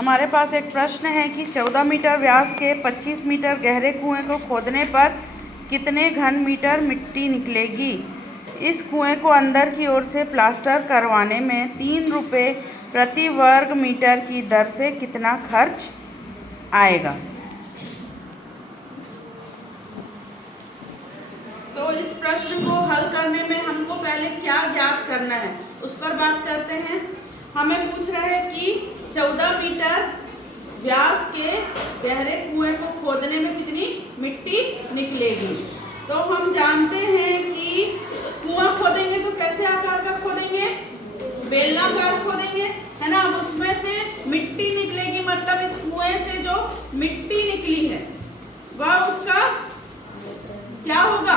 हमारे पास एक प्रश्न है कि 14 मीटर व्यास के 25 मीटर गहरे कुएं को खोदने पर कितने घन मीटर मिट्टी निकलेगी। इस कुएं को अंदर की ओर से प्लास्टर करवाने में 3 रुपये प्रति वर्ग मीटर की दर से कितना खर्च आएगा। तो इस प्रश्न को हल करने में हमको पहले क्या ज्ञात करना है उस पर बात करते हैं। हमें पूछ रहे हैं कि 14 मीटर व्यास के गहरे कुएं को खोदने में कितनी मिट्टी निकलेगी। तो हम जानते हैं कि कुआं खोदेंगे तो कैसे आकार का खोदेंगे, बेलनाकार खोदेंगे, है ना। अब उसमें से मिट्टी निकलेगी, मतलब इस कुएं से जो मिट्टी निकली है वह उसका क्या होगा,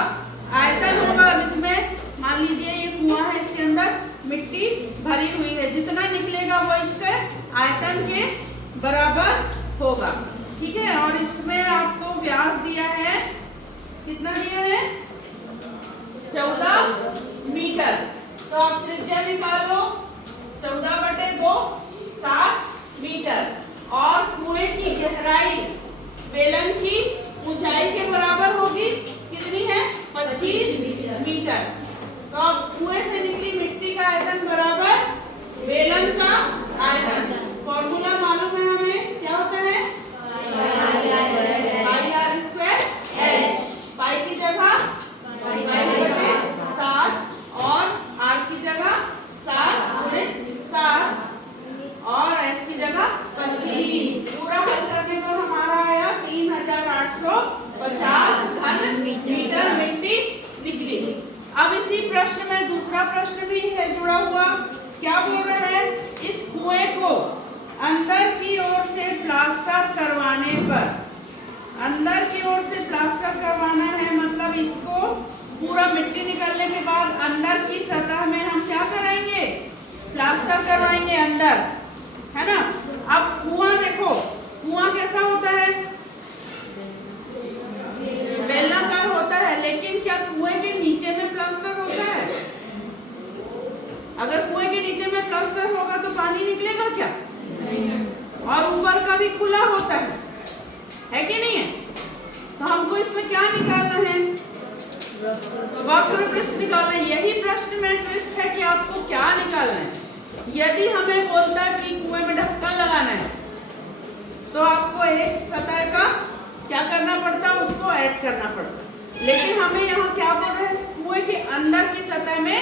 आयतन होगा। अब इसमें मान लीजिए ये कुआं है, इसके अंदर मिट्टी भरी हुई है, जितना निकलेगा वो इसके आयतन के बराबर होगा, ठीक है। और इसमें आपको व्यास दिया है, कितना दिया है, 14 मीटर। तो आप त्रिज्या निकाल लो, 14/2 7 मीटर। और कुएं की गहराई बेलन की ऊंचाई के बराबर होगी, कितनी है, 25 मीटर। तो अब कुएं से निकली मिट्टी का आयतन बराबर बेलन का आयतन। फॉर्मूला मालूम है हमें, क्या होता है, πr² h। पाई की जगह π/7 और r की जगह 7/7 और h की जगह 25। पूरा हल करने पर हमारा आया 3850 घन मीटर मिट्टी निकली। अब इसी प्रश्न में दूसरा प्रश्न भी है जुड़ा हुआ। क्या बोल रहे हैं, इस कुएं को अंदर की ओर से प्लास्टर करवाने पर, अंदर की ओर से प्लास्टर करवाना है, मतलब इसको पूरा मिट्टी निकलने के बाद अंदर की सतह में हम क्या कराएंगे, प्लास्टर करवाएंगे अंदर, है ना। अब कुआं देखो, कुआं कैसा होता है, बेलनाकार होता है, लेकिन क्या कुएं के नीचे में प्लास्टर होता है। अगर कुएं के नीचे में प्लास्टर होगा तो पानी निकलेगा क्या, और ऊपर का भी खुला होता है कि नहीं है। तो हमको इसमें क्या निकालना है, वक्र पृष्ठ निकालना है। यही प्रश्न में ट्विस्ट है कि आपको क्या निकालना है। यदि हमें बोलता कि कुएं में ढक्कन लगाना है तो आपको एक सतह का क्या करना पड़ता है, उसको ऐड करना पड़ता है। लेकिन हमें यहाँ क्या बोल रहे हैं, कुएं के अंदर की सतह में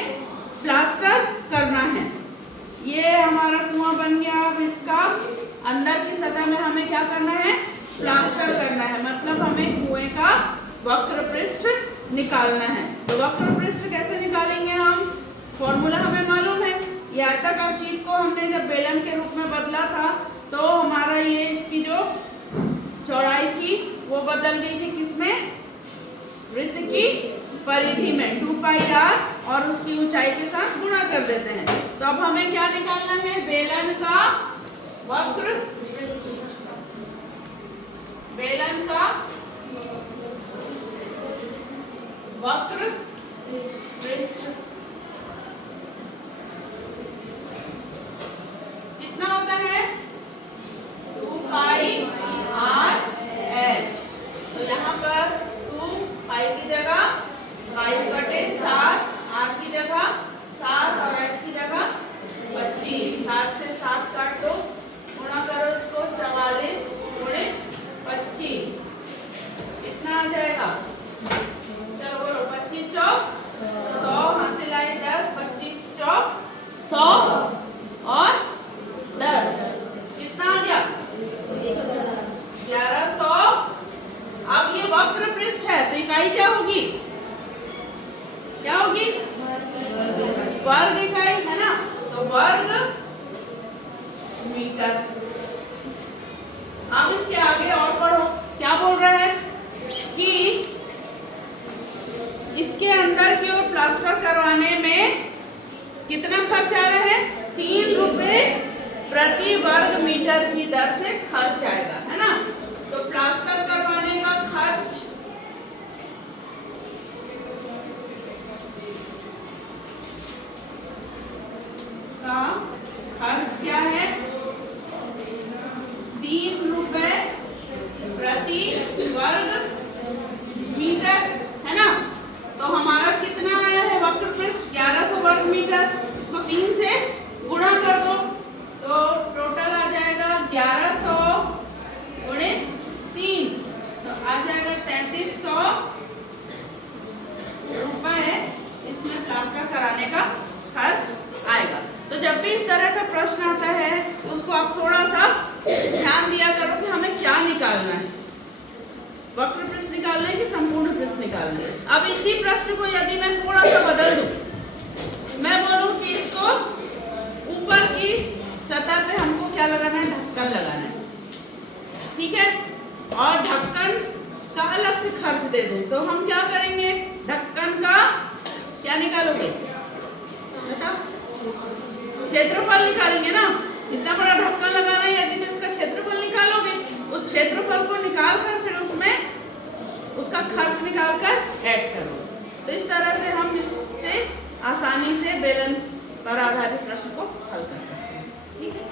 प्लास्टर करना है। ये हमारा कुआं बन गया। अब इसका अंदर की सतह में हमें क्या करना है, प्लास्टर करना है, मतलब हमें कुएं का वक्र पृष्ठ निकालना है। तो वक्र पृष्ठ कैसे निकालेंगे हम, फॉर्मूला हमें मालूम है। ये आयताकार शीट को हमने जब बेलन के रूप में बदला था तो हमारा ये इसकी जो चौड़ाई थी वो बदल गई थी, किसमें, वृत्त की परिधि में 2πr, और उसकी ऊंचाई के साथ गुणा कर देते हैं। तो अब हमें क्या निकालना है, बेलन का वक्र, बेलन का वक्र पृष्ठ कितना होता है, 2πrh। तो यहाँ पर 2π की जगह π/7, r की जगह 7 और h की जगह 25। 7 से 7 काट दो, गुणा करो इसको, 44 × 25 कितना आ जाएगा, चलो बोलो, 25 चौक 100, हासिल आए 10, 25 चौक 100 और 10 कितना आ गया, 1100। अब ये वक्र पृष्ठ है तो इकाई क्या होगी, क्या होगी, वर्ग इकाई, है ना। तो वर्ग मीटर। अब इसके आगे और पढ़ो, क्या बोल रहे हैं कि इसके अंदर की ओर प्लास्टर करवाने में कितना खर्च आ रहा है, 3 रुपये प्रति वर्ग मीटर की दर से खर्च आएगा, है ना। तो प्लास्टर करवाने का खर्च क्या है, 1100 गुणित 3 तो आ जाएगा 3300 रुपए इसमें प्लास्टर कराने का खर्च आएगा। तो जब भी इस तरह का प्रश्न आता है तो उसको आप थोड़ा सा ध्यान दिया करो कि हमें क्या निकालना है, वक्र पृष्ठ निकालना है कि संपूर्ण पृष्ठ निकालना है। अब इसी प्रश्न को यदि मैं थोड़ा सा बदल दूं, मैं बोलूं कि इसको ऊपर की सतह पे हमको क्या लगाना है, ढक्कन लगाना है, ठीक है, और ढक्कन का अलग से खर्च दे दूं तो हम क्या करेंगे, ढक्कन का क्या निकालोगे, मतलब क्षेत्रफल निकालेंगे ना। इतना बड़ा ढक्कन लगाना है यदि तो इसका क्षेत्रफल निकालोगे, उस क्षेत्रफल को निकाल कर फिर उसमें उसका खर्च निकाल कर ऐड करो। तो इस तरह से हम इससे आसानी से बेलन पर आधारित प्रश्न को हल कर सकते हैं, ठीक है।